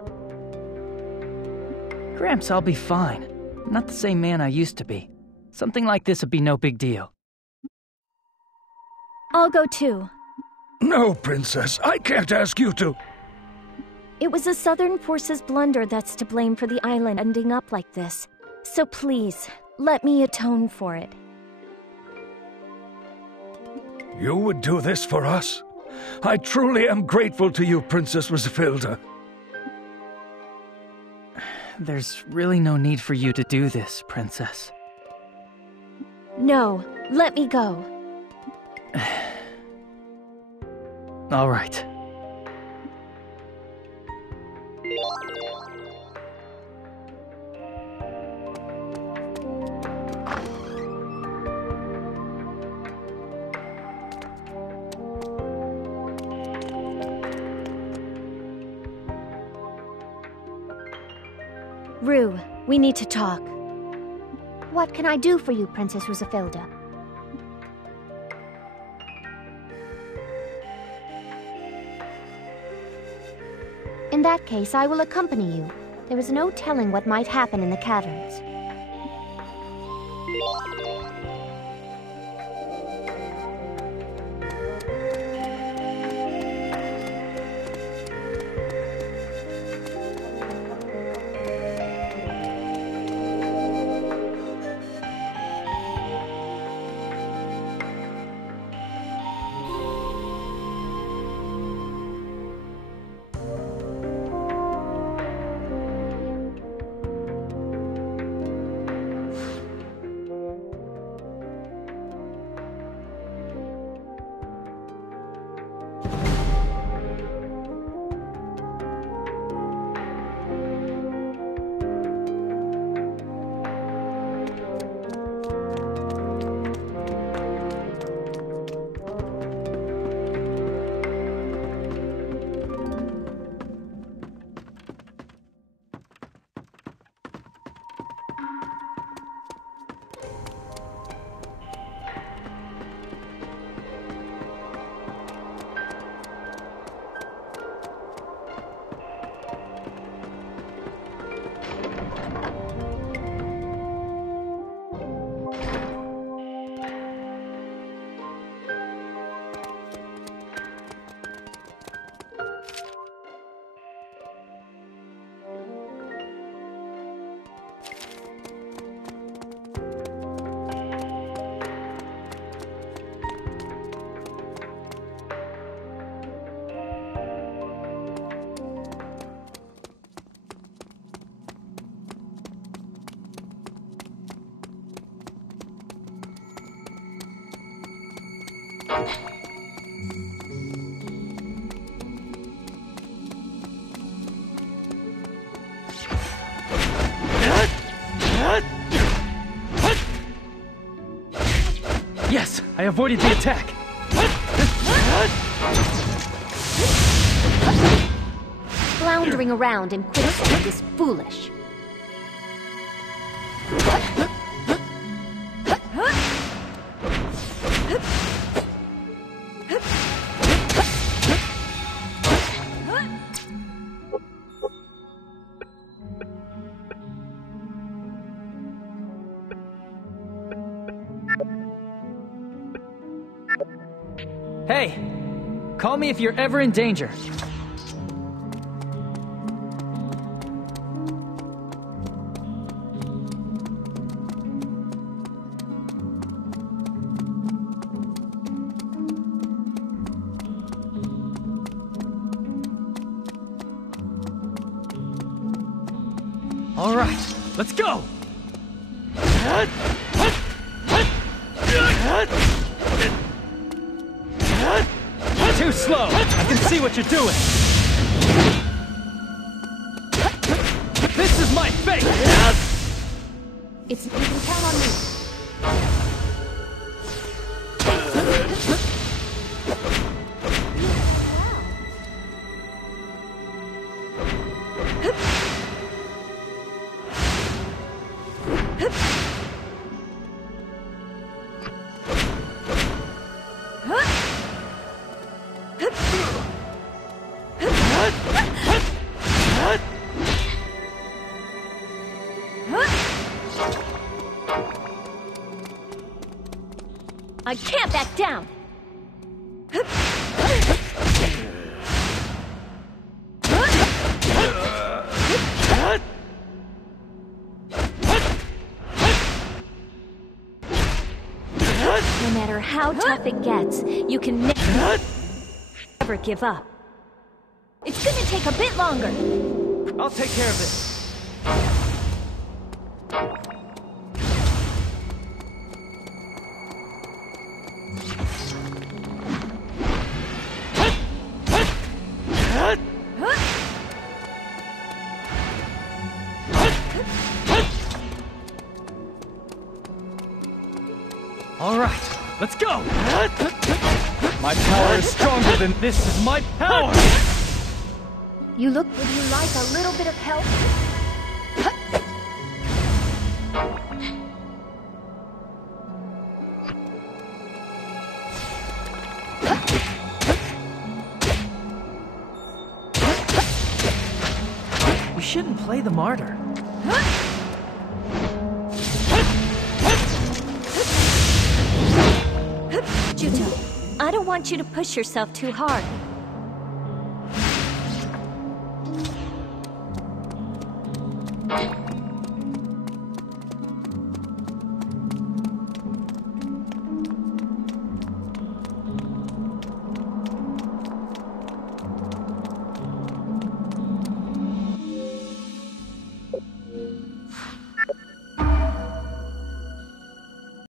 Gramps, I'll be fine. I'm not the same man I used to be. Something like this would be no big deal. I'll go too. No, Princess, I can't ask you to. It was the Southern Forces' blunder that's to blame for the island ending up like this. So please, let me atone for it. You would do this for us? I truly am grateful to you, Princess Rosafilda. There's really no need for you to do this, Princess. No, let me go. All right. Rue, we need to talk. What can I do for you, Princess Rosafilda? In that case, I will accompany you. There is no telling what might happen in the caverns. Yes, I avoided the attack. Floundering around in quicksand is foolish. Hey, call me if you're ever in danger. All right, let's go! Too slow! I can see what you're doing! This is my fate! You can count on me. I can't back down! No matter how tough it gets, you can never give up. It's gonna take a bit longer. I'll take care of it. All right, let's go! My power is stronger than this is my power! Would you like a little bit of help? We shouldn't play the martyr. Juto, I don't want you to push yourself too hard.